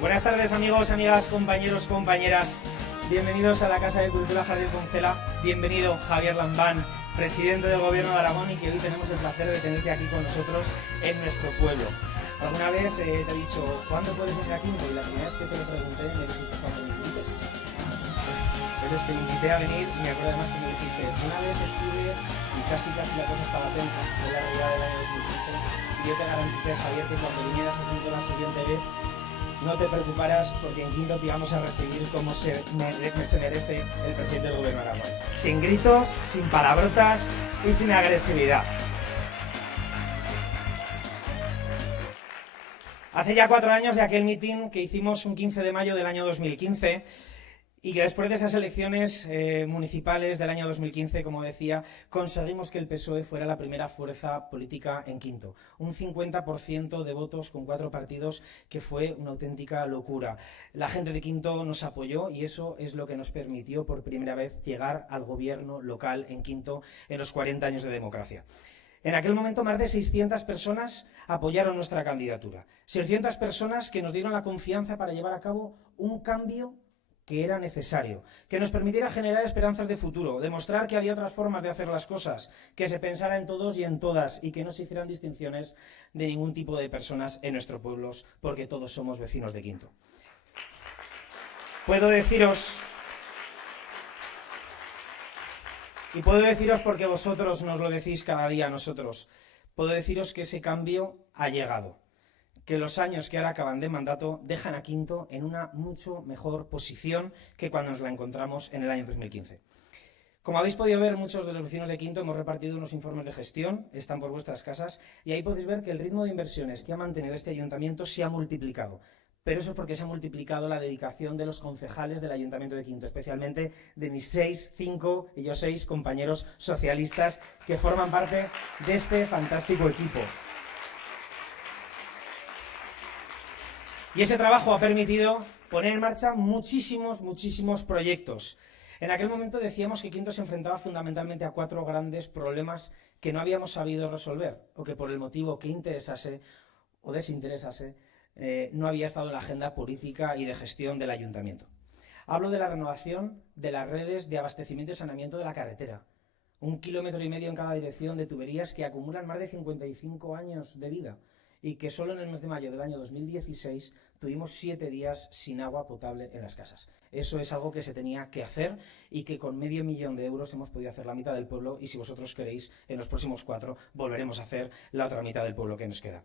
Buenas tardes, amigos, amigas, compañeros, compañeras. Bienvenidos a la Casa de Cultura Jardín Poncela. Bienvenido Javier Lambán, presidente del Gobierno de Aragón, y que hoy tenemos el placer de tenerte aquí con nosotros en nuestro pueblo. Alguna vez te he dicho, ¿cuándo puedes venir aquí? Y la primera vez que te lo pregunté me dijiste, cuando me invites. Entonces te invité a venir y me acuerdo además que me dijiste, una vez estuve y casi la cosa estaba tensa en la realidad del año 2015 y yo te garanticé, Javier, que cuando vinieras a Quinto la siguiente vez no te preocuparás, porque en Quinto te íbamos a recibir como se merece el presidente del Gobierno de Aragón. Sin gritos, sin palabrotas y sin agresividad. Hace ya 4 años de aquel mitin que hicimos un 15 de mayo del año 2015 y que después de esas elecciones municipales del año 2015, como decía, conseguimos que el PSOE fuera la primera fuerza política en Quinto. Un 50% de votos con 4 partidos, que fue una auténtica locura. La gente de Quinto nos apoyó y eso es lo que nos permitió por primera vez llegar al gobierno local en Quinto en los 40 años de democracia. En aquel momento más de 600 personas apoyaron nuestra candidatura. 600 personas que nos dieron la confianza para llevar a cabo un cambio que era necesario, que nos permitiera generar esperanzas de futuro, demostrar que había otras formas de hacer las cosas, que se pensara en todos y en todas y que no se hicieran distinciones de ningún tipo de personas en nuestros pueblos, porque todos somos vecinos de Quinto. Puedo deciros porque vosotros nos lo decís cada día a nosotros, puedo deciros que ese cambio ha llegado, que los años que ahora acaban de mandato dejan a Quinto en una mucho mejor posición que cuando nos la encontramos en el año 2015. Como habéis podido ver, muchos de los vecinos de Quinto hemos repartido unos informes de gestión, están por vuestras casas, y ahí podéis ver que el ritmo de inversiones que ha mantenido este ayuntamiento se ha multiplicado. Pero eso es porque se ha multiplicado la dedicación de los concejales del Ayuntamiento de Quinto, especialmente de mis 6 compañeros socialistas que forman parte de este fantástico equipo. Y ese trabajo ha permitido poner en marcha muchísimos proyectos. En aquel momento decíamos que Quinto se enfrentaba fundamentalmente a 4 grandes problemas que no habíamos sabido resolver, o que por el motivo que interesase o desinteresase, no había estado en la agenda política y de gestión del ayuntamiento. Hablo de la renovación de las redes de abastecimiento y saneamiento de la carretera. 1,5 kilómetros en cada dirección de tuberías que acumulan más de 55 años de vida y que solo en el mes de mayo del año 2016 tuvimos 7 días sin agua potable en las casas. Eso es algo que se tenía que hacer y que con $500,000 de euros hemos podido hacer la mitad del pueblo, y si vosotros queréis, en los próximos 4 volveremos a hacer la otra mitad del pueblo que nos queda.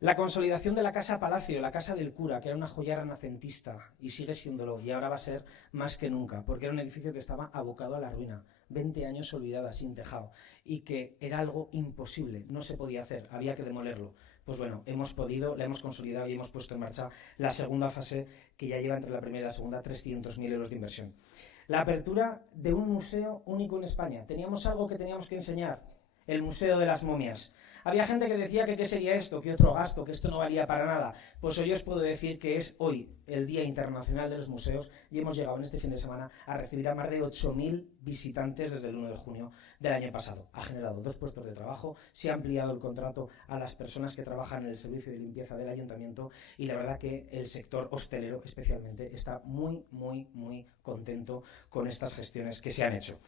La consolidación de la Casa Palacio, la Casa del Cura, que era una joya renacentista y sigue siéndolo, y ahora va a ser más que nunca, porque era un edificio que estaba abocado a la ruina, 20 años olvidada, sin tejado, y que era algo imposible, no se podía hacer, había que demolerlo. Pues bueno, hemos podido, la hemos consolidado y hemos puesto en marcha la segunda fase, que ya lleva entre la primera y la segunda 300.000 euros de inversión. La apertura de un museo único en España. Teníamos algo que teníamos que enseñar, el Museo de las Momias. Había gente que decía que qué sería esto, que otro gasto, que esto no valía para nada. Pues hoy os puedo decir que es hoy el Día Internacional de los Museos y hemos llegado en este fin de semana a recibir a más de 8.000 visitantes desde el 1 de junio del año pasado. Ha generado 2 puestos de trabajo, se ha ampliado el contrato a las personas que trabajan en el servicio de limpieza del ayuntamiento, y la verdad que el sector hostelero especialmente está muy contento con estas gestiones que se han hecho.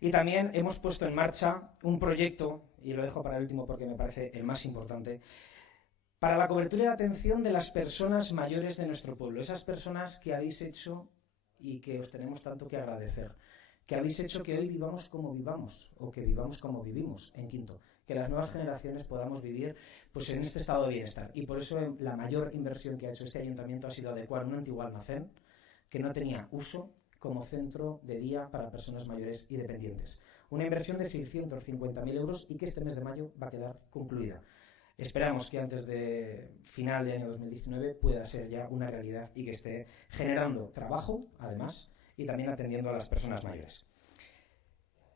Y también hemos puesto en marcha un proyecto, y lo dejo para el último porque me parece el más importante, para la cobertura y la atención de las personas mayores de nuestro pueblo. Esas personas que habéis hecho y que os tenemos tanto que agradecer. Que habéis hecho que hoy vivamos como vivamos, o que vivamos como vivimos en Quinto. Que las nuevas generaciones podamos vivir pues en este estado de bienestar. Y por eso la mayor inversión que ha hecho este ayuntamiento ha sido adecuar un antiguo almacén que no tenía uso como centro de día para personas mayores y dependientes. Una inversión de 650.000 euros y que este mes de mayo va a quedar concluida. Esperamos que antes de final del año 2019 pueda ser ya una realidad y que esté generando trabajo, además, y también atendiendo a las personas mayores.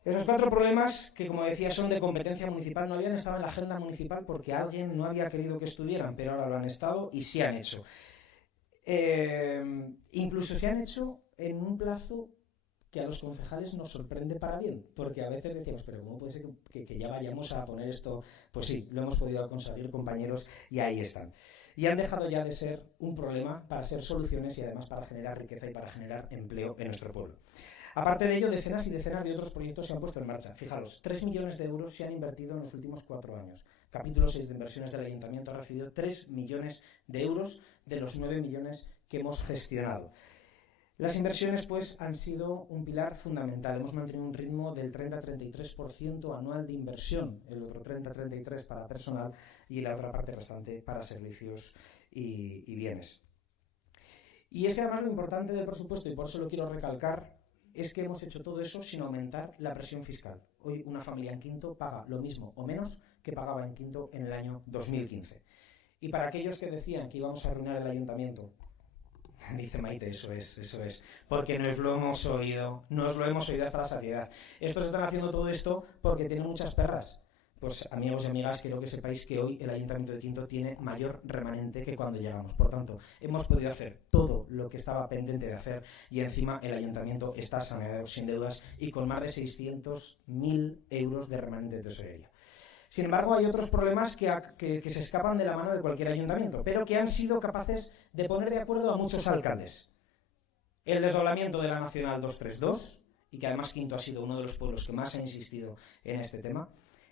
Esos 4 problemas, que como decía son de competencia municipal, no habían estado en la agenda municipal porque alguien no había querido que estuvieran, pero ahora lo han estado y se han hecho. Incluso se han hecho en un plazo que a los concejales nos sorprende para bien, porque a veces decíamos, pero ¿cómo puede ser que ya vayamos a poner esto? Pues sí, lo hemos podido conseguir, compañeros, y ahí están. Y han dejado ya de ser un problema para ser soluciones y además para generar riqueza y para generar empleo en nuestro pueblo. Aparte de ello, decenas y decenas de otros proyectos se han puesto en marcha. Fijaros, 3 millones de euros se han invertido en los últimos 4 años. Capítulo 6 de inversiones del Ayuntamiento ha recibido 3 millones de euros de los 9 millones que hemos gestionado. Las inversiones, pues, han sido un pilar fundamental. Hemos mantenido un ritmo del 30-33% anual de inversión, el otro 30-33% para personal y la otra parte restante para servicios y bienes. Y es que además lo importante del presupuesto, y por eso lo quiero recalcar, es que hemos hecho todo eso sin aumentar la presión fiscal. Hoy una familia en Quinto paga lo mismo o menos que pagaba en Quinto en el año 2015. Y para aquellos que decían que íbamos a arruinar el ayuntamiento, dice Maite, eso es, porque nos lo hemos oído hasta la saciedad. Estos están haciendo todo esto porque tienen muchas perras. Pues amigos y amigas, quiero que sepáis que hoy el Ayuntamiento de Quinto tiene mayor remanente que cuando llegamos. Por tanto, hemos podido hacer todo lo que estaba pendiente de hacer y encima el Ayuntamiento está saneado, sin deudas y con más de 600.000 euros de remanente de tesorería. Sin embargo, hay otros problemas que se escapan de la mano de cualquier ayuntamiento, pero que han sido capaces de poner de acuerdo a muchos alcaldes. El desdoblamiento de la Nacional 232, y que además Quinto ha sido uno de los pueblos que más ha insistido en este tema,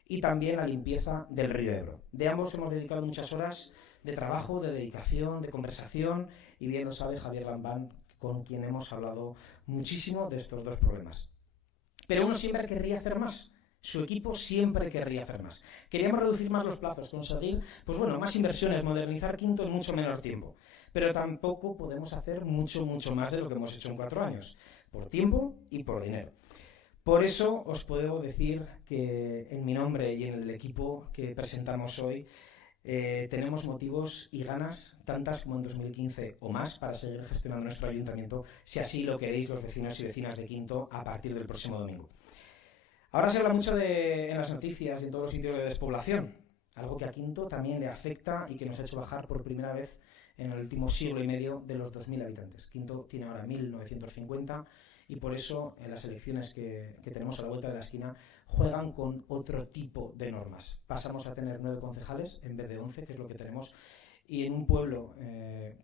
y también la limpieza del río Ebro. De ambos hemos dedicado muchas horas de trabajo, de dedicación, de conversación, y bien lo sabe Javier Lambán, con quien hemos hablado muchísimo de estos dos problemas. Pero uno siempre querría hacer más. Su equipo siempre querría hacer más. Queríamos reducir más los plazos, conseguir más inversiones, modernizar Quinto en mucho menor tiempo. Pero tampoco podemos hacer mucho más de lo que hemos hecho en 4 años, por tiempo y por dinero. Por eso os puedo decir que en mi nombre y en el equipo que presentamos hoy tenemos motivos y ganas tantas como en 2015 o más para seguir gestionando nuestro ayuntamiento, si así lo queréis los vecinos y vecinas de Quinto a partir del próximo domingo. Ahora se habla mucho en las noticias y en todos los sitios de despoblación, algo que a Quinto también le afecta y que nos ha hecho bajar por primera vez en el último siglo y medio de los 2.000 habitantes. Quinto tiene ahora 1.950 y por eso en las elecciones que tenemos a la vuelta de la esquina juegan con otro tipo de normas. Pasamos a tener 9 concejales en vez de 11, que es lo que tenemos, y en un pueblo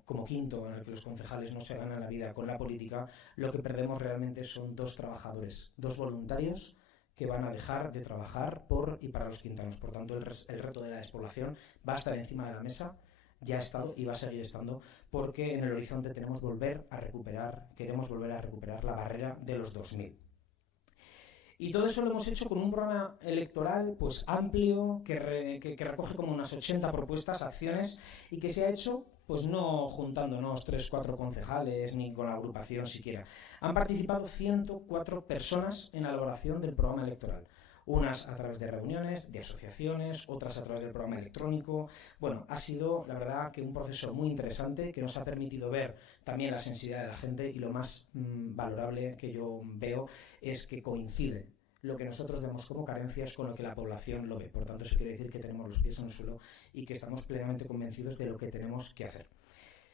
como Quinto, en el que los concejales no se ganan la vida con la política, lo que perdemos realmente son 2 trabajadores, 2 voluntarios que van a dejar de trabajar por y para los quintanos. Por tanto, el reto de la despoblación va a estar encima de la mesa, ya ha estado y va a seguir estando, porque en el horizonte queremos volver a recuperar la barrera de los 2000. Y todo eso lo hemos hecho con un programa electoral pues amplio, que recoge como unas 80 propuestas, acciones, y que se ha hecho pues no juntándonos 3-4 concejales ni con la agrupación siquiera. Han participado 104 personas en la elaboración del programa electoral. Unas a través de reuniones, de asociaciones, otras a través del programa electrónico. Bueno, ha sido, la verdad, que un proceso muy interesante que nos ha permitido ver también la sensibilidad de la gente, y lo más valorable que yo veo es que coincide lo que nosotros vemos como carencias con lo que la población lo ve. Por tanto, eso quiere decir que tenemos los pies en el suelo y que estamos plenamente convencidos de lo que tenemos que hacer.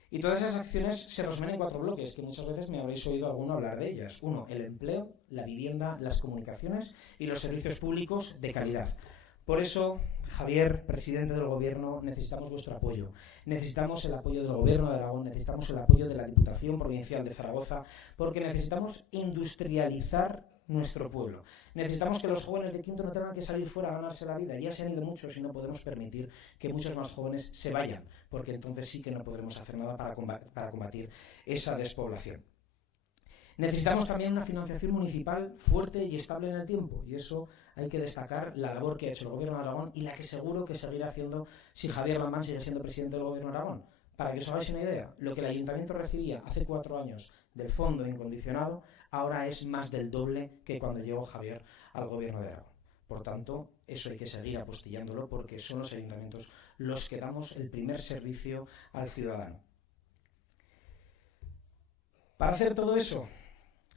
Y todas esas acciones se resumen en 4 bloques, que muchas veces me habréis oído alguno hablar de ellas. 1, el empleo, la vivienda, las comunicaciones y los servicios públicos de calidad. Por eso, Javier, presidente del Gobierno, necesitamos vuestro apoyo. Necesitamos el apoyo del Gobierno de Aragón, necesitamos el apoyo de la Diputación Provincial de Zaragoza, porque necesitamos industrializar nuestro pueblo. Necesitamos que los jóvenes de Quinto no tengan que salir fuera a ganarse la vida. Ya se han ido muchos y no podemos permitir que muchos más jóvenes se vayan, porque entonces sí que no podremos hacer nada para combatir esa despoblación. Necesitamos también una financiación municipal fuerte y estable en el tiempo, y eso hay que destacar la labor que ha hecho el Gobierno de Aragón y la que seguro que seguirá haciendo si Javier Lambán sigue siendo presidente del Gobierno de Aragón. Para que os hagáis una idea, lo que el Ayuntamiento recibía hace 4 años del fondo incondicionado, ahora es más del doble que cuando llegó Javier al Gobierno de Aragón. Por tanto, eso hay que seguir apostillándolo, porque son los ayuntamientos los que damos el primer servicio al ciudadano. Para hacer todo eso,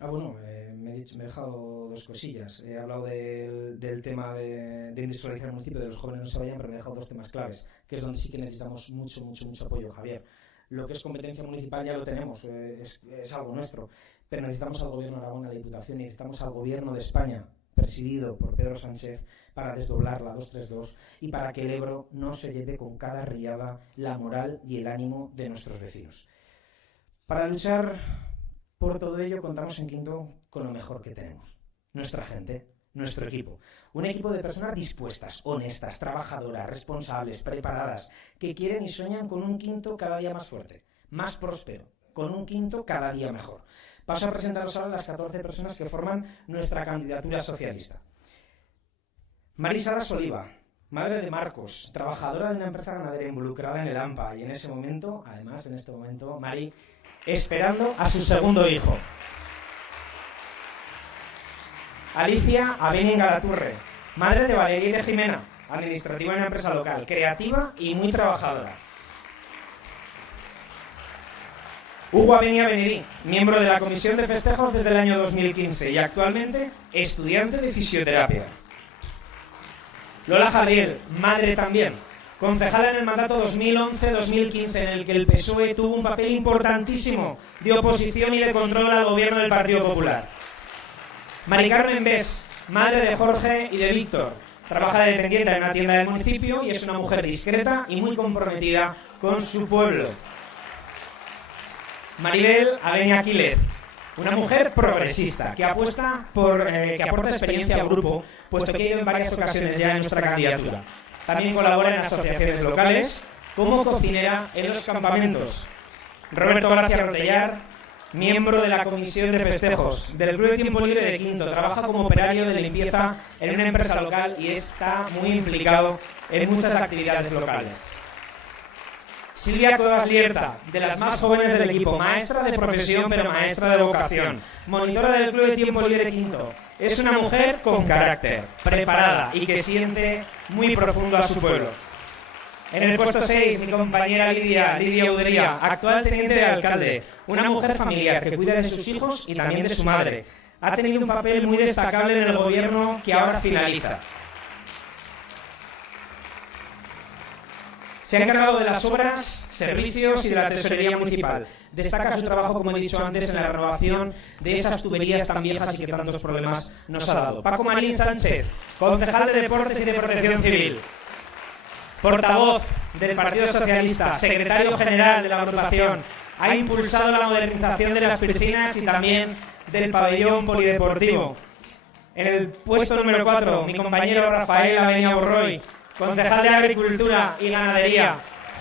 me he dejado 2 cosillas. He hablado del tema de industrializar el municipio, de los jóvenes no se vayan, pero me he dejado 2 temas claves, que es donde sí que necesitamos mucho apoyo, Javier. Lo que es competencia municipal ya lo tenemos, es algo nuestro, pero necesitamos al Gobierno de Aragón, a la Diputación, necesitamos al Gobierno de España, presidido por Pedro Sánchez, para desdoblar la 232 y para que el Ebro no se lleve con cada riada la moral y el ánimo de nuestros vecinos. Para luchar por todo ello contamos en Quinto con lo mejor que tenemos, nuestra gente, nuestro equipo. Un equipo de personas dispuestas, honestas, trabajadoras, responsables, preparadas, que quieren y sueñan con un Quinto cada día más fuerte, más próspero, con un Quinto cada día mejor. Paso a presentaros ahora las 14 personas que forman nuestra candidatura socialista. Mari Salas Oliva, madre de Marcos, trabajadora de una empresa ganadera involucrada en el AMPA y en este momento, Mari, esperando a su segundo hijo. Alicia Aveni Galaturre, madre de Valeria y de Jimena, administrativa en una empresa local, creativa y muy trabajadora. Hugo Avenia Benedí, miembro de la Comisión de Festejos desde el año 2015 y actualmente estudiante de fisioterapia. Lola Javier, madre también, concejala en el mandato 2011-2015, en el que el PSOE tuvo un papel importantísimo de oposición y de control al gobierno del Partido Popular. Mari Carmen Bes, madre de Jorge y de Víctor, trabaja de dependiente en una tienda del municipio y es una mujer discreta y muy comprometida con su pueblo. Maribel Avenia Quilet, una mujer progresista que aporta experiencia al grupo, puesto que ha ido en varias ocasiones ya en nuestra candidatura. También colabora en asociaciones locales como cocinera en los campamentos. Roberto García Rotellar, miembro de la Comisión de Festejos del Club de Tiempo Libre de Quinto, trabaja como operario de limpieza en una empresa local y está muy implicado en muchas actividades locales. Silvia Cuevas Lierta, de las más jóvenes del equipo, maestra de profesión pero maestra de vocación, monitora del Club de Tiempo Libre Quinto. Es una mujer con carácter, preparada y que siente muy profundo a su pueblo. En el puesto 6, mi compañera Lidia Udería, actual teniente de alcalde, una mujer familiar que cuida de sus hijos y también de su madre. Ha tenido un papel muy destacable en el gobierno que ahora finaliza. Se ha encargado de las obras, servicios y de la tesorería municipal. Destaca su trabajo, como he dicho antes, en la renovación de esas tuberías tan viejas y que tantos problemas nos ha dado. Paco Marín Sánchez, concejal de Deportes y de Protección Civil. Portavoz del Partido Socialista, secretario general de la agrupación, ha impulsado la modernización de las piscinas y también del pabellón polideportivo. En el puesto número 4, mi compañero Rafael Avenia Borroy, concejal de Agricultura y Ganadería,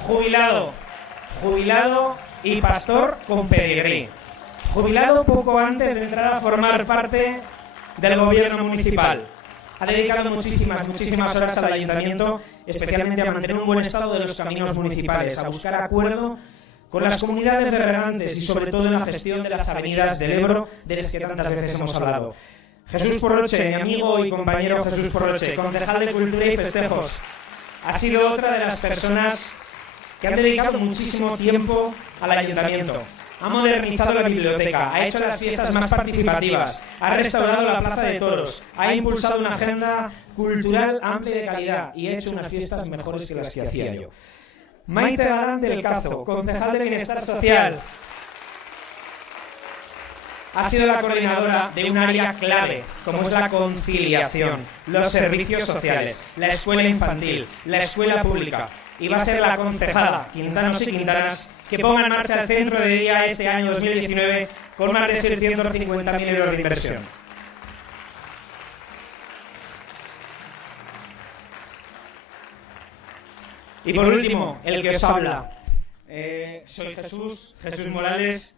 jubilado y pastor con pedigrí. Jubilado poco antes de entrar a formar parte del gobierno municipal. Ha dedicado muchísimas horas al ayuntamiento, especialmente a mantener un buen estado de los caminos municipales, a buscar acuerdo con las comunidades de regantes y sobre todo en la gestión de las avenidas del Ebro, de las que tantas veces hemos hablado. Jesús Porroche, mi amigo y compañero Jesús Porroche, concejal de Cultura y Festejos, ha sido otra de las personas que han dedicado muchísimo tiempo al ayuntamiento. Ha modernizado la biblioteca, ha hecho las fiestas más participativas, ha restaurado la Plaza de Toros, ha impulsado una agenda cultural amplia y de calidad y ha hecho unas fiestas mejores que las que hacía yo. Maite Galán del Cazo, concejal de Bienestar Social, ha sido la coordinadora de un área clave, como es la conciliación, los servicios sociales, la escuela infantil, la escuela pública. Y va a ser la concejala, quintanos y quintanas, que ponga en marcha el centro de día este año 2019 con más de 650.000 euros de inversión. Y por último, el que os habla. Soy Jesús Morales,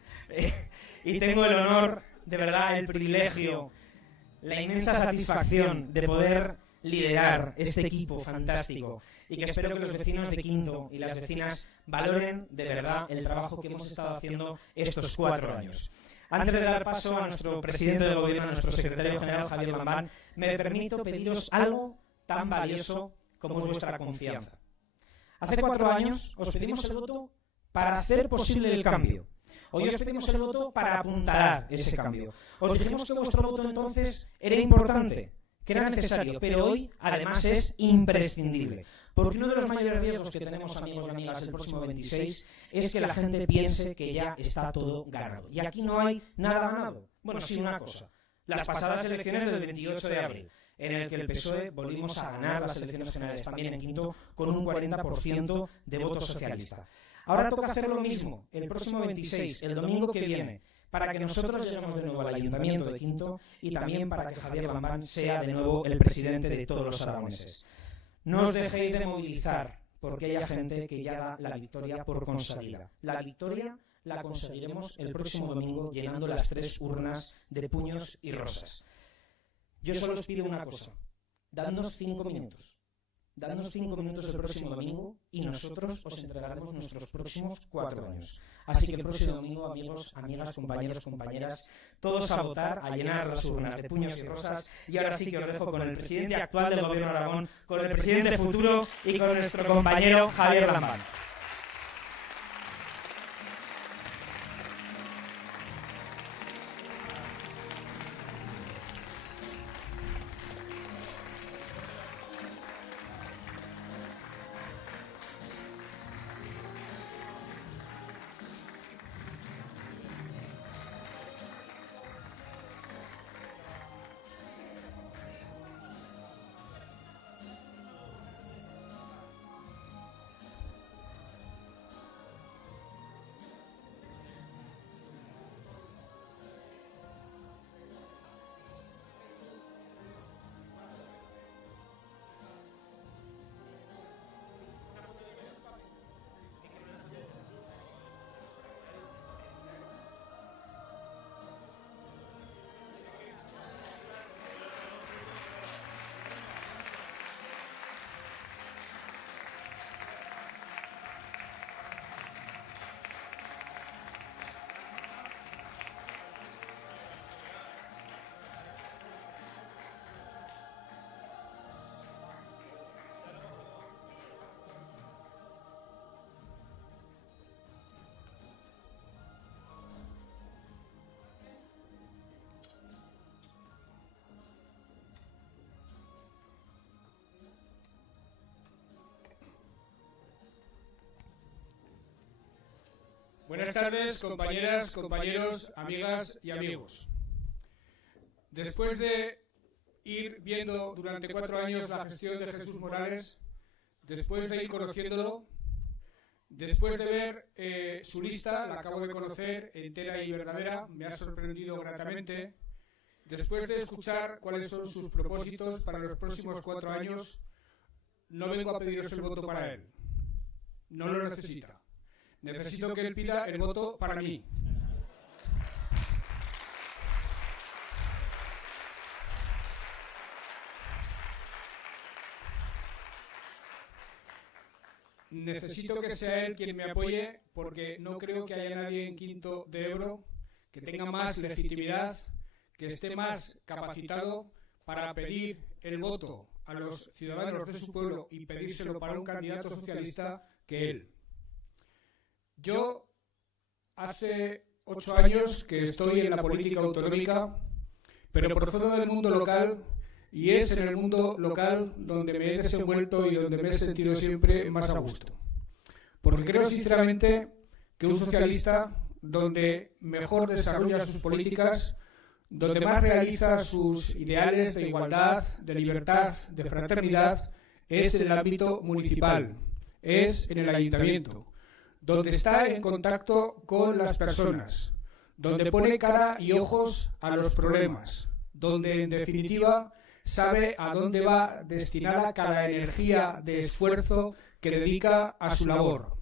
y tengo el honor, de verdad, el privilegio, la inmensa satisfacción de poder liderar este equipo fantástico y que espero que los vecinos de Quinto y las vecinas valoren de verdad el trabajo que hemos estado haciendo estos 4 años. Antes de dar paso a nuestro presidente del gobierno, a nuestro secretario general Javier Lambán, me permito pediros algo tan valioso como es vuestra confianza. Hace 4 años os pedimos el voto para hacer posible el cambio. Hoy os pedimos el voto para apuntalar ese cambio. Os dijimos que vuestro voto entonces era importante, que era necesario, pero hoy además es imprescindible. Porque uno de los mayores riesgos que tenemos, amigos y amigas, el próximo 26 es que la gente piense que ya está todo ganado. Y aquí no hay nada ganado. Bueno, sí, una cosa. Las pasadas elecciones del 28 de abril, en el que el PSOE volvimos a ganar las elecciones generales, también en quinto, con un 40% de voto socialista. Ahora toca hacer lo mismo el próximo 26, el domingo que viene, para que nosotros lleguemos de nuevo al Ayuntamiento de Quinto y también para que Javier Lambán sea de nuevo el presidente de todos los aragoneses. No os dejéis de movilizar, porque hay gente que ya da la victoria por conseguida. La victoria la conseguiremos el próximo domingo llenando las 3 urnas de puños y rosas. Yo solo os pido una cosa, dadnos 5 minutos. Dadnos 5 minutos el próximo domingo y nosotros os entregaremos nuestros próximos 4 años. Así que el próximo domingo, amigos, amigas, compañeros, compañeras, todos a votar, a llenar las urnas de puños y rosas. Y ahora sí que os dejo con el presidente actual del Gobierno de Aragón, con el presidente futuro y con nuestro compañero Javier Lambán. Buenas tardes, compañeras, compañeros, amigas y amigos. Después de ir viendo durante 4 años la gestión de Jesús Morales, después de ir conociéndolo, después de ver su lista, la acabo de conocer entera y verdadera, me ha sorprendido gratamente, después de escuchar cuáles son sus propósitos para los próximos 4 años, no vengo a pediros el voto para él. No lo necesita. Necesito que él pida el voto para mí. Necesito que sea él quien me apoye porque no creo que haya nadie en Quinto de Ebro que tenga más legitimidad, que esté más capacitado para pedir el voto a los ciudadanos de su pueblo y pedírselo para un candidato socialista que él. Yo hace 8 años que estoy en la política autonómica, pero procedo del mundo local y es en el mundo local donde me he desenvuelto y donde me he sentido siempre más a gusto. Porque creo sinceramente que un socialista donde mejor desarrolla sus políticas, donde más realiza sus ideales de igualdad, de libertad, de fraternidad, es en el ámbito municipal, es en el ayuntamiento, donde está en contacto con las personas, donde pone cara y ojos a los problemas, donde en definitiva sabe a dónde va destinada cada energía de esfuerzo que dedica a su labor.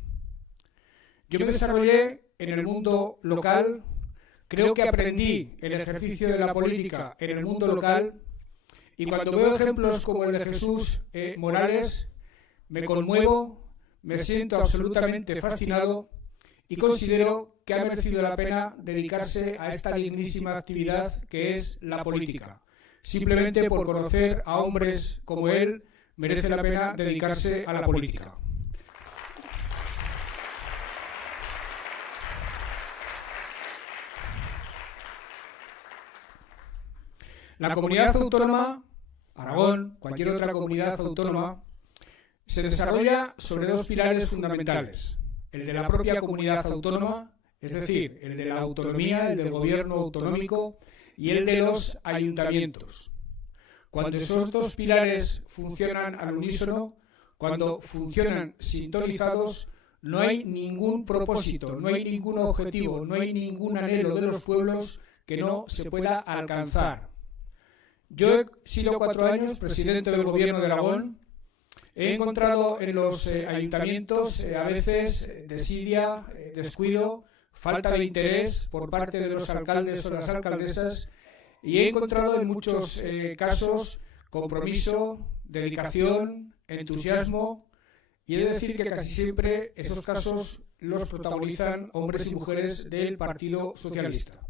Yo me desarrollé en el mundo local, creo que aprendí el ejercicio de la política en el mundo local y cuando veo ejemplos como el de Jesús Morales me conmuevo, me siento absolutamente fascinado y considero que ha merecido la pena dedicarse a esta dignísima actividad que es la política. Simplemente por conocer a hombres como él, merece la pena dedicarse a la política. La comunidad autónoma, Aragón, cualquier otra comunidad autónoma, se desarrolla sobre dos pilares fundamentales: el de la propia comunidad autónoma, es decir, el de la autonomía, el del gobierno autonómico, y el de los ayuntamientos. Cuando esos dos pilares funcionan al unísono, cuando funcionan sintonizados, no hay ningún propósito, no hay ningún objetivo, no hay ningún anhelo de los pueblos que no se pueda alcanzar. Yo he sido 4 años presidente del Gobierno de Aragón. He encontrado en los ayuntamientos a veces desidia, descuido, falta de interés por parte de los alcaldes o las alcaldesas, y he encontrado en muchos casos compromiso, dedicación, entusiasmo, y he de decir que casi siempre esos casos los protagonizan hombres y mujeres del Partido Socialista.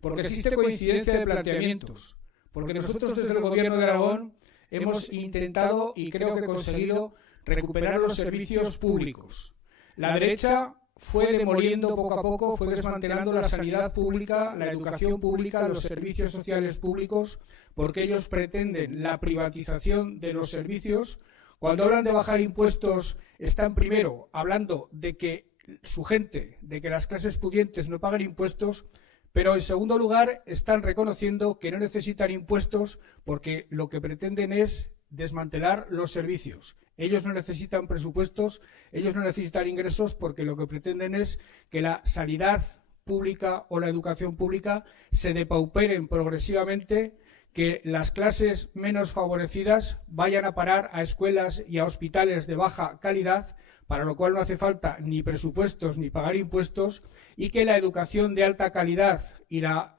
Porque existe coincidencia de planteamientos, porque nosotros desde el Gobierno de Aragón hemos intentado y creo que conseguido recuperar los servicios públicos. La derecha fue demoliendo poco a poco, fue desmantelando la sanidad pública, la educación pública, los servicios sociales públicos, porque ellos pretenden la privatización de los servicios. Cuando hablan de bajar impuestos, están primero hablando de que su gente, de que las clases pudientes no paguen impuestos, pero en segundo lugar están reconociendo que no necesitan impuestos porque lo que pretenden es desmantelar los servicios. Ellos no necesitan presupuestos, ellos no necesitan ingresos, porque lo que pretenden es que la sanidad pública o la educación pública se depauperen progresivamente, que las clases menos favorecidas vayan a parar a escuelas y a hospitales de baja calidad, para lo cual no hace falta ni presupuestos ni pagar impuestos, y que la educación de alta calidad y la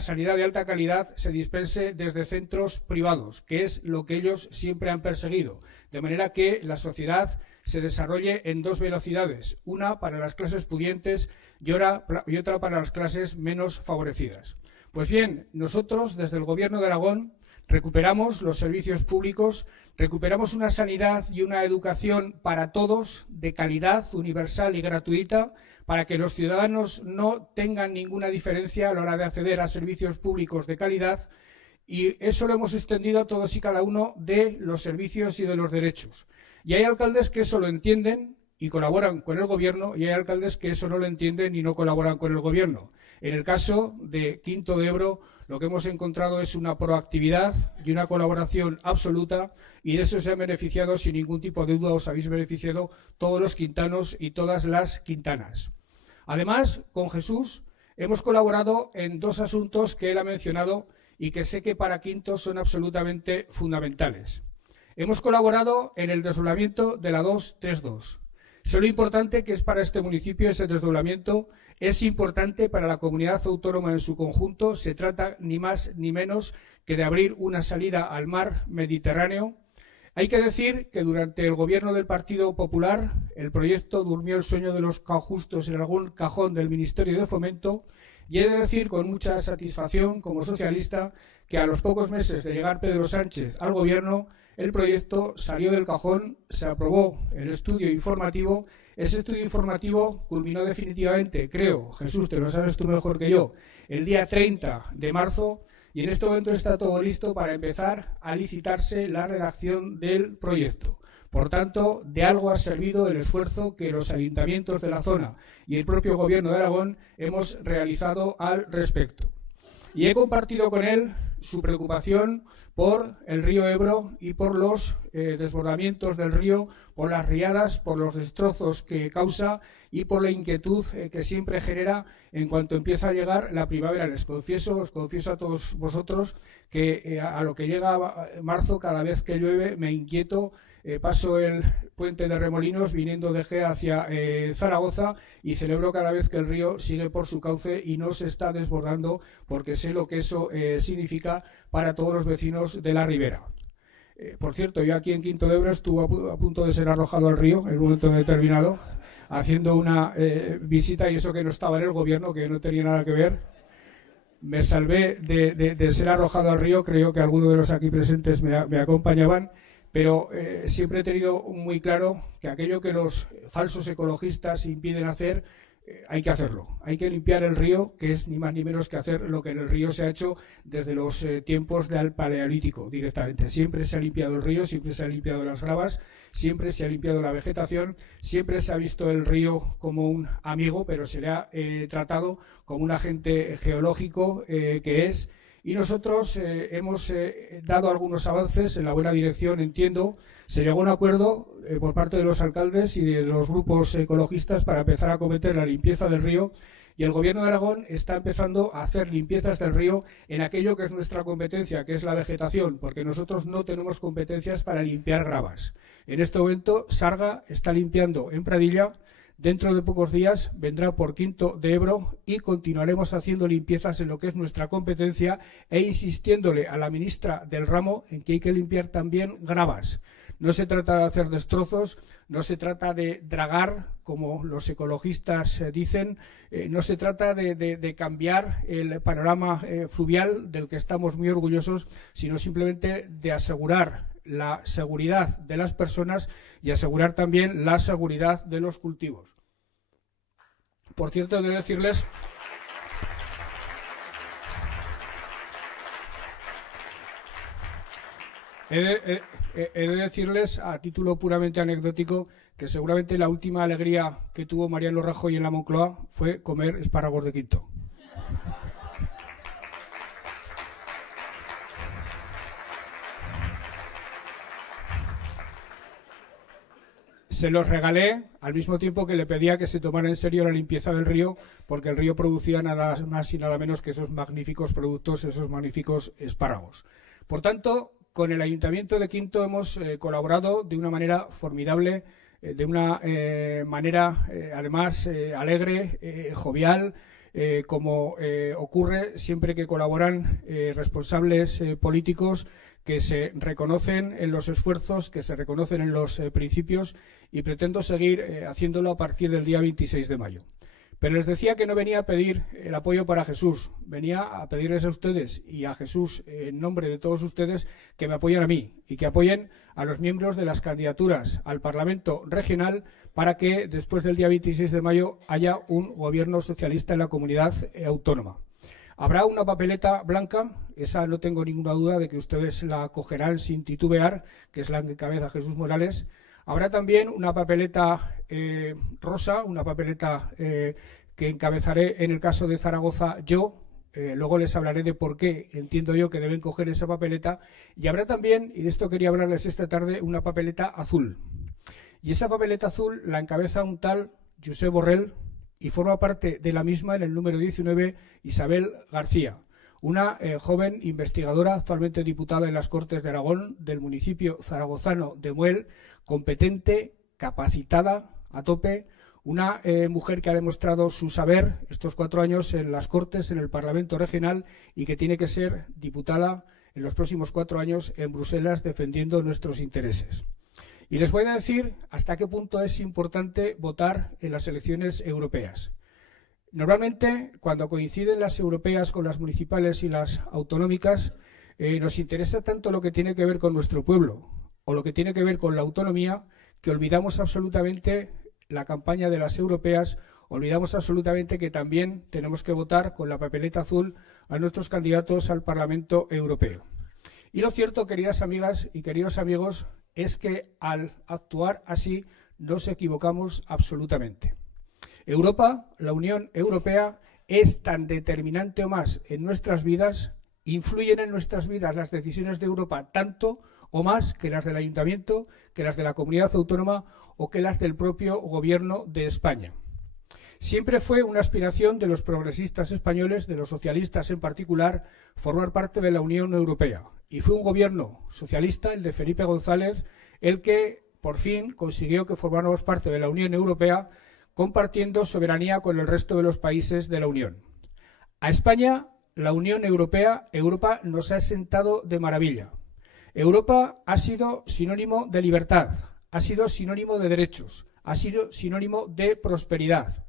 sanidad de alta calidad se dispense desde centros privados, que es lo que ellos siempre han perseguido, de manera que la sociedad se desarrolle en dos velocidades, una para las clases pudientes y otra para las clases menos favorecidas. Pues bien, nosotros desde el Gobierno de Aragón recuperamos los servicios públicos, recuperamos una sanidad y una educación para todos, de calidad, universal y gratuita, para que los ciudadanos no tengan ninguna diferencia a la hora de acceder a servicios públicos de calidad, y eso lo hemos extendido a todos y cada uno de los servicios y de los derechos. Y hay alcaldes que eso lo entienden y colaboran con el Gobierno, y hay alcaldes que eso no lo entienden y no colaboran con el Gobierno. En el caso de Quinto de Ebro, lo que hemos encontrado es una proactividad y una colaboración absoluta, y de eso se han beneficiado sin ningún tipo de duda, os habéis beneficiado todos los quintanos y todas las quintanas. Además, con Jesús hemos colaborado en dos asuntos que él ha mencionado y que sé que para Quinto son absolutamente fundamentales. Hemos colaborado en el desdoblamiento de la 232. Sé lo importante que es para este municipio ese desdoblamiento, es importante para la comunidad autónoma en su conjunto. Se trata ni más ni menos que de abrir una salida al mar Mediterráneo. Hay que decir que durante el gobierno del Partido Popular el proyecto durmió el sueño de los justos en algún cajón del Ministerio de Fomento, y he de decir con mucha satisfacción como socialista que a los pocos meses de llegar Pedro Sánchez al gobierno, el proyecto salió del cajón, se aprobó el estudio informativo. Ese estudio informativo culminó definitivamente, creo, Jesús, te lo sabes tú mejor que yo, el día 30 de marzo, y en este momento está todo listo para empezar a licitarse la redacción del proyecto. Por tanto, de algo ha servido el esfuerzo que los ayuntamientos de la zona y el propio Gobierno de Aragón hemos realizado al respecto. Y he compartido con él su preocupación por el río Ebro y por los desbordamientos del río, por las riadas, por los destrozos que causa y por la inquietud que siempre genera en cuanto empieza a llegar la primavera. Os confieso a todos vosotros que a lo que llega marzo, cada vez que llueve me inquieto. Paso el puente de Remolinos viniendo de Gea hacia Zaragoza y celebro cada vez que el río sigue por su cauce y no se está desbordando, porque sé lo que eso significa para todos los vecinos de la ribera. Por cierto, yo aquí en Quinto de Ebro estuve a punto de ser arrojado al río en un momento determinado, haciendo una visita, y eso que no estaba en el gobierno, que no tenía nada que ver. Me salvé de ser arrojado al río, creo que algunos de los aquí presentes me acompañaban. Pero siempre he tenido muy claro que aquello que los falsos ecologistas impiden hacer, hay que hacerlo. Hay que limpiar el río, que es ni más ni menos que hacer lo que en el río se ha hecho desde los tiempos del Paleolítico directamente. Siempre se ha limpiado el río, siempre se ha limpiado las gravas, siempre se ha limpiado la vegetación, siempre se ha visto el río como un amigo, pero se le ha tratado como un agente geológico que es. Y nosotros hemos dado algunos avances en la buena dirección, entiendo. Se llegó a un acuerdo por parte de los alcaldes y de los grupos ecologistas para empezar a acometer la limpieza del río, y el Gobierno de Aragón está empezando a hacer limpiezas del río en aquello que es nuestra competencia, que es la vegetación, porque nosotros no tenemos competencias para limpiar gravas. En este momento, Sarga está limpiando en Pradilla. Dentro de pocos días vendrá por Quinto de Ebro y continuaremos haciendo limpiezas en lo que es nuestra competencia e insistiéndole a la ministra del ramo en que hay que limpiar también gravas. No se trata de hacer destrozos, no se trata de dragar, como los ecologistas dicen, no se trata de cambiar el panorama fluvial del que estamos muy orgullosos, sino simplemente de asegurar la seguridad de las personas y asegurar también la seguridad de los cultivos. Por cierto, he de decirles a título puramente anecdótico que seguramente la última alegría que tuvo Mariano Rajoy en la Moncloa fue comer espárragos de Quinto. Se los regalé al mismo tiempo que le pedía que se tomara en serio la limpieza del río, porque el río producía nada más y nada menos que esos magníficos productos, esos magníficos espárragos. Por tanto, con el Ayuntamiento de Quinto hemos colaborado de una manera formidable, de una manera además alegre, jovial, como ocurre siempre que colaboran responsables políticos que se reconocen en los esfuerzos, que se reconocen en los principios, y pretendo seguir haciéndolo a partir del día 26 de mayo. Pero les decía que no venía a pedir el apoyo para Jesús, venía a pedirles a ustedes y a Jesús, en nombre de todos ustedes, que me apoyen a mí y que apoyen a los miembros de las candidaturas al Parlamento regional para que después del día 26 de mayo haya un gobierno socialista en la comunidad autónoma. Habrá una papeleta blanca, esa no tengo ninguna duda de que ustedes la cogerán sin titubear, que es la que encabeza Jesús Morales. Habrá también una papeleta rosa, una papeleta que encabezaré en el caso de Zaragoza yo. Luego les hablaré de por qué entiendo yo que deben coger esa papeleta. Y habrá también, y de esto quería hablarles esta tarde, una papeleta azul. Y esa papeleta azul la encabeza un tal Josep Borrell, y forma parte de la misma, en el número 19, Isabel García, una joven investigadora, actualmente diputada en las Cortes de Aragón, del municipio zaragozano de Muel, competente, capacitada a tope, una mujer que ha demostrado su saber estos 4 años en las Cortes, en el Parlamento regional, y que tiene que ser diputada en los próximos 4 años en Bruselas defendiendo nuestros intereses. Y les voy a decir hasta qué punto es importante votar en las elecciones europeas. Normalmente, cuando coinciden las europeas con las municipales y las autonómicas, nos interesa tanto lo que tiene que ver con nuestro pueblo o lo que tiene que ver con la autonomía, que olvidamos absolutamente la campaña de las europeas, olvidamos absolutamente que también tenemos que votar con la papeleta azul a nuestros candidatos al Parlamento Europeo. Y lo cierto, queridas amigas y queridos amigos, es que al actuar así nos equivocamos absolutamente. Europa, la Unión Europea, es tan determinante o más en nuestras vidas, influyen en nuestras vidas las decisiones de Europa tanto o más que las del Ayuntamiento, que las de la Comunidad Autónoma o que las del propio Gobierno de España. Siempre fue una aspiración de los progresistas españoles, de los socialistas en particular, formar parte de la Unión Europea. Y fue un gobierno socialista, el de Felipe González, el que por fin consiguió que formáramos parte de la Unión Europea, compartiendo soberanía con el resto de los países de la Unión. A España, la Unión Europea, Europa nos ha sentado de maravilla. Europa ha sido sinónimo de libertad, ha sido sinónimo de derechos, ha sido sinónimo de prosperidad.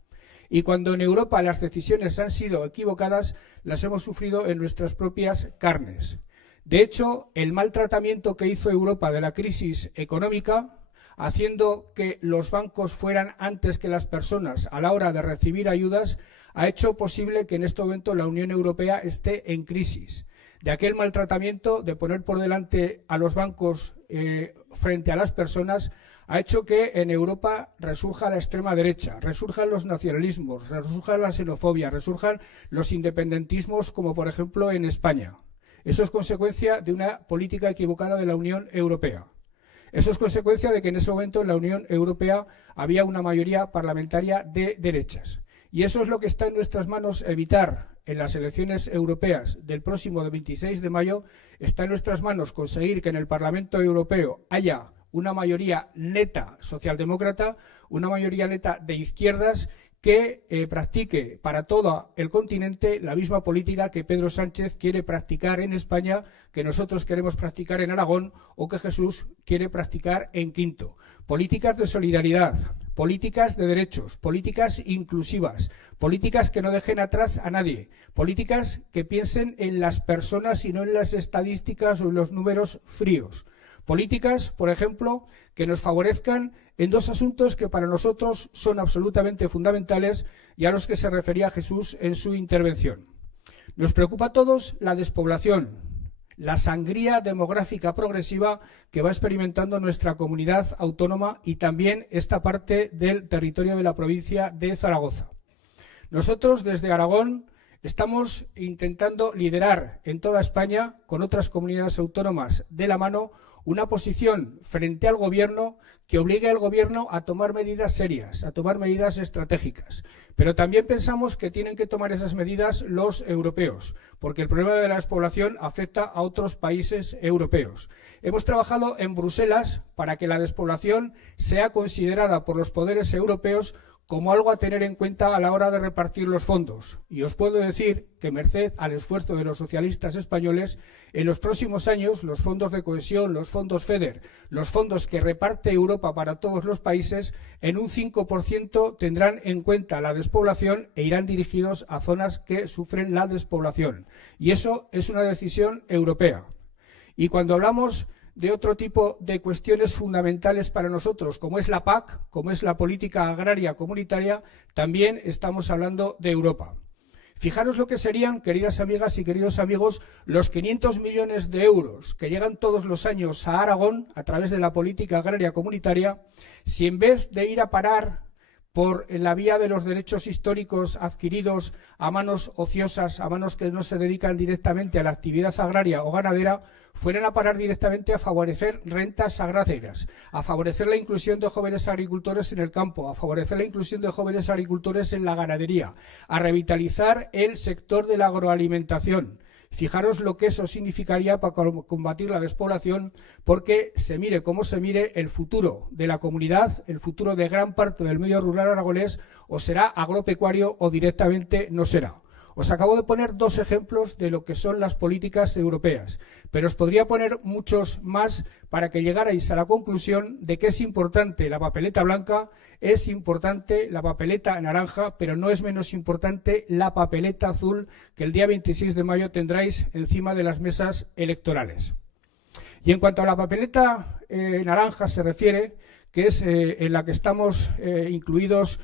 Y cuando en Europa las decisiones han sido equivocadas, las hemos sufrido en nuestras propias carnes. De hecho, el mal tratamiento que hizo Europa de la crisis económica haciendo que los bancos fueran antes que las personas a la hora de recibir ayudas, ha hecho posible que en este momento la Unión Europea esté en crisis. De aquel maltratamiento de poner por delante a los bancos frente a las personas, ha hecho que en Europa resurja la extrema derecha, resurjan los nacionalismos, resurja la xenofobia, resurjan los independentismos, como por ejemplo en España. Eso es consecuencia de una política equivocada de la Unión Europea. Eso es consecuencia de que en ese momento en la Unión Europea había una mayoría parlamentaria de derechas. Y eso es lo que está en nuestras manos evitar en las elecciones europeas del próximo 26 de mayo. Está en nuestras manos conseguir que en el Parlamento Europeo haya una mayoría neta socialdemócrata, una mayoría neta de izquierdas que practique para todo el continente la misma política que Pedro Sánchez quiere practicar en España, que nosotros queremos practicar en Aragón o que Jesús quiere practicar en Quinto. Políticas de solidaridad, políticas de derechos, políticas inclusivas, políticas que no dejen atrás a nadie, políticas que piensen en las personas y no en las estadísticas o en los números fríos. Políticas, por ejemplo, que nos favorezcan en dos asuntos que para nosotros son absolutamente fundamentales y a los que se refería Jesús en su intervención. Nos preocupa a todos la despoblación, la sangría demográfica progresiva que va experimentando nuestra comunidad autónoma y también esta parte del territorio de la provincia de Zaragoza. Nosotros, desde Aragón, estamos intentando liderar en toda España, con otras comunidades autónomas de la mano, una posición frente al Gobierno que obligue al Gobierno a tomar medidas serias, a tomar medidas estratégicas. Pero también pensamos que tienen que tomar esas medidas los europeos, porque el problema de la despoblación afecta a otros países europeos. Hemos trabajado en Bruselas para que la despoblación sea considerada por los poderes europeos como algo a tener en cuenta a la hora de repartir los fondos. Y os puedo decir que, merced al esfuerzo de los socialistas españoles, en los próximos años los fondos de cohesión, los fondos FEDER, los fondos que reparte Europa para todos los países, en un 5% tendrán en cuenta la despoblación e irán dirigidos a zonas que sufren la despoblación. Y eso es una decisión europea. Y cuando hablamos de otro tipo de cuestiones fundamentales para nosotros, como es la PAC, como es la política agraria comunitaria, también estamos hablando de Europa. Fijaros lo que serían, queridas amigas y queridos amigos, los 500 millones de euros que llegan todos los años a Aragón a través de la política agraria comunitaria, si en vez de ir a parar por la vía de los derechos históricos adquiridos a manos ociosas, a manos que no se dedican directamente a la actividad agraria o ganadera, fueran a parar directamente a favorecer rentas agrarias, a favorecer la inclusión de jóvenes agricultores en el campo, a favorecer la inclusión de jóvenes agricultores en la ganadería, a revitalizar el sector de la agroalimentación. Fijaros lo que eso significaría para combatir la despoblación, porque se mire como se mire, el futuro de la comunidad, el futuro de gran parte del medio rural aragonés, o será agropecuario o directamente no será. Os acabo de poner dos ejemplos de lo que son las políticas europeas, pero os podría poner muchos más para que llegarais a la conclusión de que es importante la papeleta blanca, es importante la papeleta naranja, pero no es menos importante la papeleta azul que el día 26 de mayo tendráis encima de las mesas electorales. Y en cuanto a la papeleta naranja se refiere, que es en la que estamos incluidos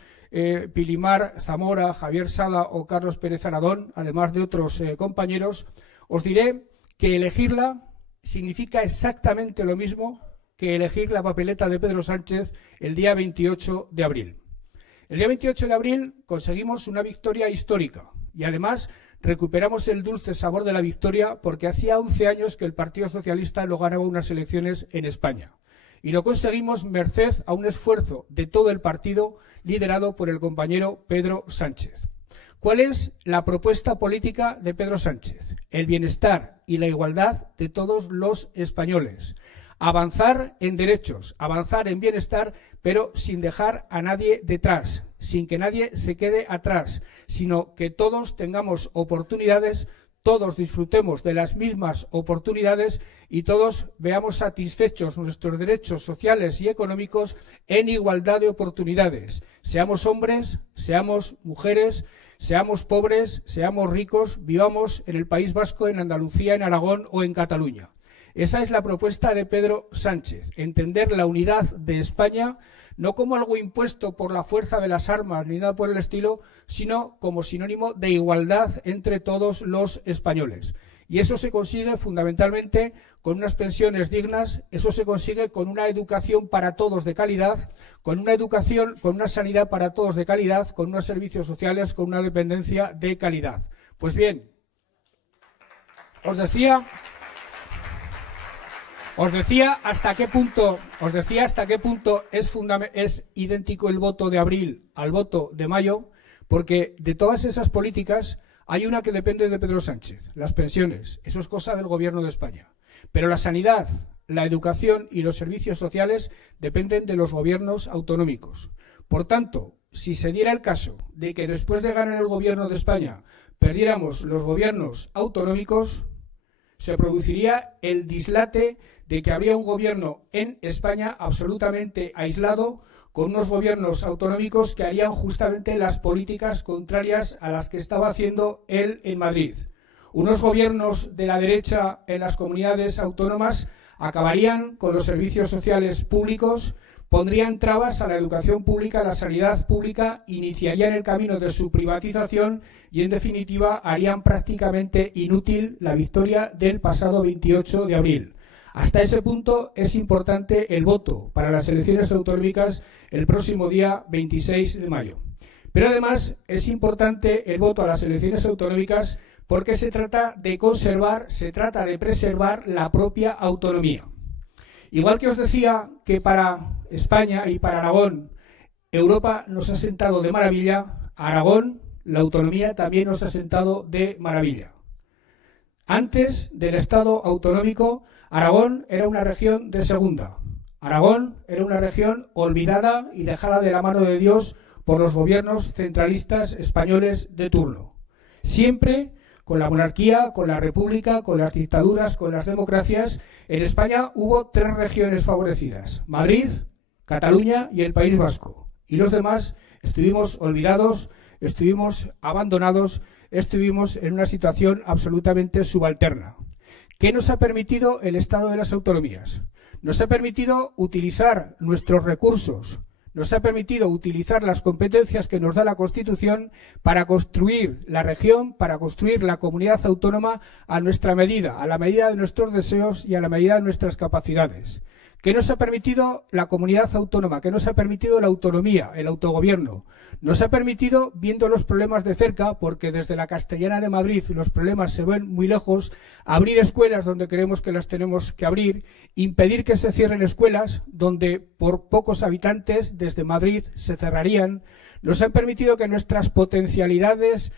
Pilimar, Zamora, Javier Sada o Carlos Pérez Aradón, además de otros compañeros, os diré que elegirla significa exactamente lo mismo que elegir la papeleta de Pedro Sánchez el día 28 de abril. El día 28 de abril conseguimos una victoria histórica y además recuperamos el dulce sabor de la victoria porque hacía 11 años que el Partido Socialista no ganaba unas elecciones en España. Y lo conseguimos merced a un esfuerzo de todo el partido liderado por el compañero Pedro Sánchez. ¿Cuál es la propuesta política de Pedro Sánchez? El bienestar y la igualdad de todos los españoles. Avanzar en derechos, avanzar en bienestar, pero sin dejar a nadie detrás, sin que nadie se quede atrás, sino que todos tengamos oportunidades, todos disfrutemos de las mismas oportunidades y todos veamos satisfechos nuestros derechos sociales y económicos en igualdad de oportunidades. Seamos hombres, seamos mujeres, seamos pobres, seamos ricos, vivamos en el País Vasco, en Andalucía, en Aragón o en Cataluña. Esa es la propuesta de Pedro Sánchez, entender la unidad de España no como algo impuesto por la fuerza de las armas ni nada por el estilo, sino como sinónimo de igualdad entre todos los españoles. Y eso se consigue fundamentalmente con unas pensiones dignas, eso se consigue con una educación para todos de calidad, con una educación, con una sanidad para todos de calidad, con unos servicios sociales, con una dependencia de calidad. Pues bien, os decía hasta qué punto es idéntico el voto de abril al voto de mayo, porque de todas esas políticas hay una que depende de Pedro Sánchez, las pensiones, eso es cosa del Gobierno de España. Pero la sanidad, la educación y los servicios sociales dependen de los gobiernos autonómicos. Por tanto, si se diera el caso de que después de ganar el Gobierno de España perdiéramos los gobiernos autonómicos, se produciría el dislate de que habría un gobierno en España absolutamente aislado, con unos gobiernos autonómicos que harían justamente las políticas contrarias a las que estaba haciendo él en Madrid. Unos gobiernos de la derecha en las comunidades autónomas acabarían con los servicios sociales públicos, pondrían trabas a la educación pública, a la sanidad pública, iniciarían el camino de su privatización y, en definitiva, harían prácticamente inútil la victoria del pasado 28 de abril. Hasta ese punto es importante el voto para las elecciones autonómicas el próximo día 26 de mayo. Pero además es importante el voto a las elecciones autonómicas porque se trata de preservar la propia autonomía. Igual que os decía que para España y para Aragón Europa nos ha sentado de maravilla, Aragón, la autonomía, también nos ha sentado de maravilla. Antes del Estado autonómico, Aragón era una región de segunda. Aragón era una región olvidada y dejada de la mano de Dios por los gobiernos centralistas españoles de turno. Siempre con la monarquía, con la república, con las dictaduras, con las democracias, en España hubo 3 regiones favorecidas: Madrid, Cataluña y el País Vasco. Y los demás estuvimos olvidados, estuvimos abandonados, estuvimos en una situación absolutamente subalterna. ¿Qué nos ha permitido el Estado de las Autonomías? Nos ha permitido utilizar nuestros recursos, nos ha permitido utilizar las competencias que nos da la Constitución para construir la región, para construir la comunidad autónoma a nuestra medida, a la medida de nuestros deseos y a la medida de nuestras capacidades. ¿Qué nos ha permitido la comunidad autónoma? ¿Qué nos ha permitido la autonomía, el autogobierno? Nos ha permitido, viendo los problemas de cerca, porque desde la Castellana de Madrid los problemas se ven muy lejos, abrir escuelas donde creemos que las tenemos que abrir, impedir que se cierren escuelas donde por pocos habitantes desde Madrid se cerrarían. Nos han permitido que nuestras potencialidades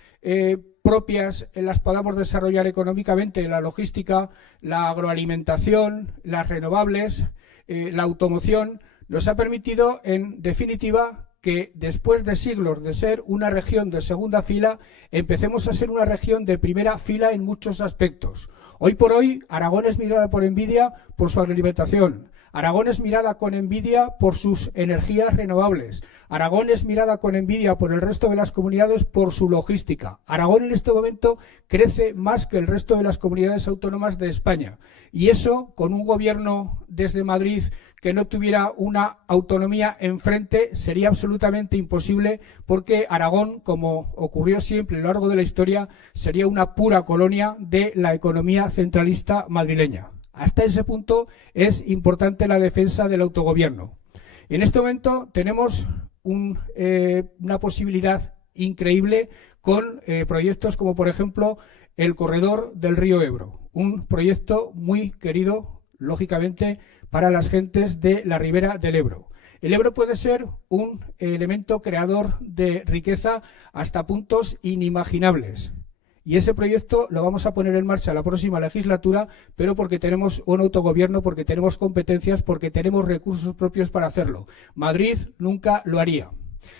propias las podamos desarrollar económicamente, la logística, la agroalimentación, las renovables, la automoción. Nos ha permitido, en definitiva, que después de siglos de ser una región de segunda fila, empecemos a ser una región de primera fila en muchos aspectos. Hoy por hoy, Aragón es mirada por envidia por su agroalimentación. Aragón es mirada con envidia por sus energías renovables. Aragón es mirada con envidia por el resto de las comunidades por su logística. Aragón en este momento crece más que el resto de las comunidades autónomas de España. Y eso, con un gobierno desde Madrid que no tuviera una autonomía enfrente, sería absolutamente imposible, porque Aragón, como ocurrió siempre a lo largo de la historia, sería una pura colonia de la economía centralista madrileña. Hasta ese punto es importante la defensa del autogobierno. En este momento tenemos una posibilidad increíble con proyectos como, por ejemplo, el corredor del río Ebro, un proyecto muy querido, lógicamente, para las gentes de la ribera del Ebro. El Ebro puede ser un elemento creador de riqueza hasta puntos inimaginables. Y ese proyecto lo vamos a poner en marcha la próxima legislatura, pero porque tenemos un autogobierno, porque tenemos competencias, porque tenemos recursos propios para hacerlo. Madrid nunca lo haría.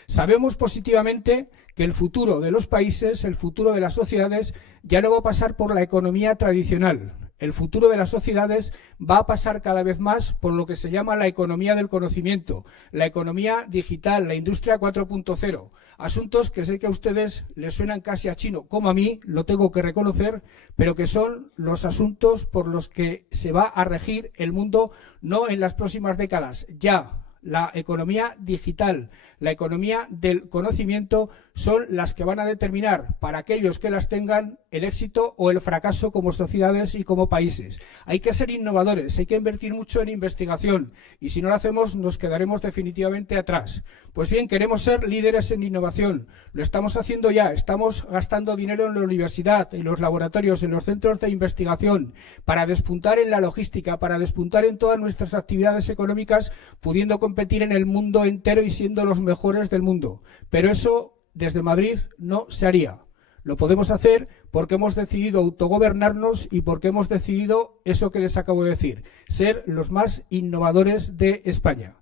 Sabemos positivamente que el futuro de los países, el futuro de las sociedades, ya no va a pasar por la economía tradicional. El futuro de las sociedades va a pasar cada vez más por lo que se llama la economía del conocimiento, la economía digital, la industria 4.0. Asuntos que sé que a ustedes les suenan casi a chino, como a mí, lo tengo que reconocer, pero que son los asuntos por los que se va a regir el mundo no en las próximas décadas, ya. La economía digital, la economía del conocimiento son las que van a determinar para aquellos que las tengan el éxito o el fracaso como sociedades y como países. Hay que ser innovadores, hay que invertir mucho en investigación y si no lo hacemos nos quedaremos definitivamente atrás. Pues bien, queremos ser líderes en innovación, lo estamos haciendo ya, estamos gastando dinero en la universidad, en los laboratorios, en los centros de investigación, para despuntar en la logística, para despuntar en todas nuestras actividades económicas, pudiendo competir en el mundo entero y siendo los mejores del mundo. Pero eso desde Madrid no se haría. Lo podemos hacer porque hemos decidido autogobernarnos y porque hemos decidido eso que les acabo de decir, ser los más innovadores de España.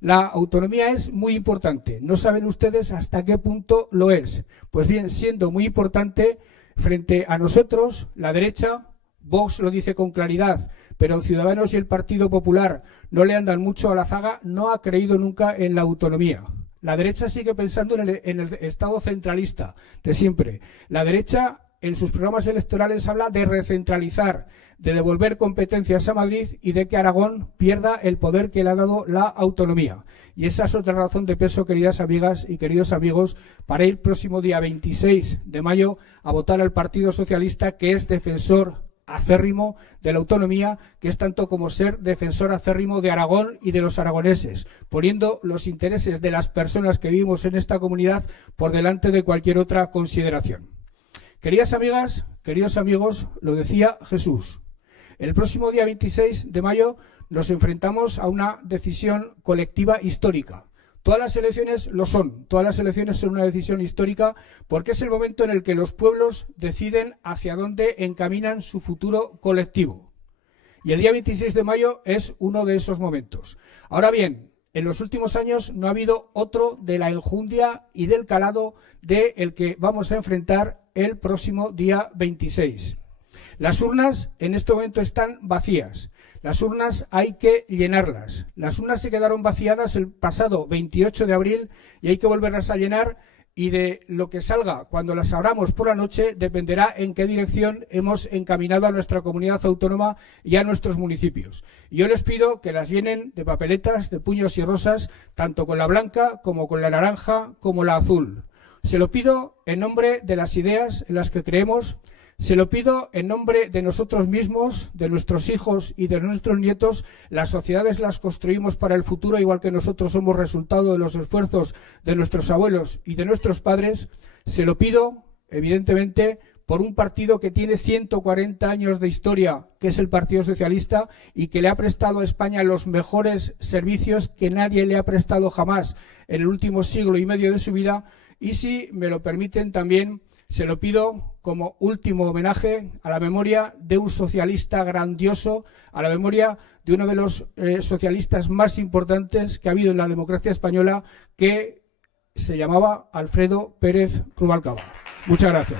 La autonomía es muy importante. No saben ustedes hasta qué punto lo es. Pues bien, siendo muy importante, frente a nosotros, la derecha, Vox lo dice con claridad, pero Ciudadanos y el Partido Popular no le andan mucho a la zaga, no ha creído nunca en la autonomía. La derecha sigue pensando en el Estado centralista de siempre. La derecha en sus programas electorales habla de recentralizar, de devolver competencias a Madrid y de que Aragón pierda el poder que le ha dado la autonomía. Y esa es otra razón de peso, queridas amigas y queridos amigos, para ir próximo día 26 de mayo a votar al Partido Socialista, que es defensor acérrimo de la autonomía, que es tanto como ser defensor acérrimo de Aragón y de los aragoneses, poniendo los intereses de las personas que vivimos en esta comunidad por delante de cualquier otra consideración. Queridas amigas, queridos amigos, lo decía Jesús. El próximo día 26 de mayo nos enfrentamos a una decisión colectiva histórica. Todas las elecciones lo son, todas las elecciones son una decisión histórica porque es el momento en el que los pueblos deciden hacia dónde encaminan su futuro colectivo. Y el día 26 de mayo es uno de esos momentos. Ahora bien, en los últimos años no ha habido otro de la enjundia y del calado de el que vamos a enfrentar el próximo día 26. Las urnas en este momento están vacías. Las urnas hay que llenarlas. Las urnas se quedaron vaciadas el pasado 28 de abril y hay que volverlas a llenar, y de lo que salga cuando las abramos por la noche dependerá en qué dirección hemos encaminado a nuestra comunidad autónoma y a nuestros municipios. Y yo les pido que las llenen de papeletas, de puños y rosas, tanto con la blanca como con la naranja como la azul. Se lo pido en nombre de las ideas en las que creemos. Se lo pido en nombre de nosotros mismos, de nuestros hijos y de nuestros nietos. Las sociedades las construimos para el futuro, igual que nosotros somos resultado de los esfuerzos de nuestros abuelos y de nuestros padres. Se lo pido, evidentemente, por un partido que tiene 140 años de historia, que es el Partido Socialista, y que le ha prestado a España los mejores servicios que nadie le ha prestado jamás en el último siglo y medio de su vida. Y si me lo permiten también, se lo pido como último homenaje a la memoria de un socialista grandioso, a la memoria de uno de los socialistas más importantes que ha habido en la democracia española, que se llamaba Alfredo Pérez Rubalcaba. Muchas gracias.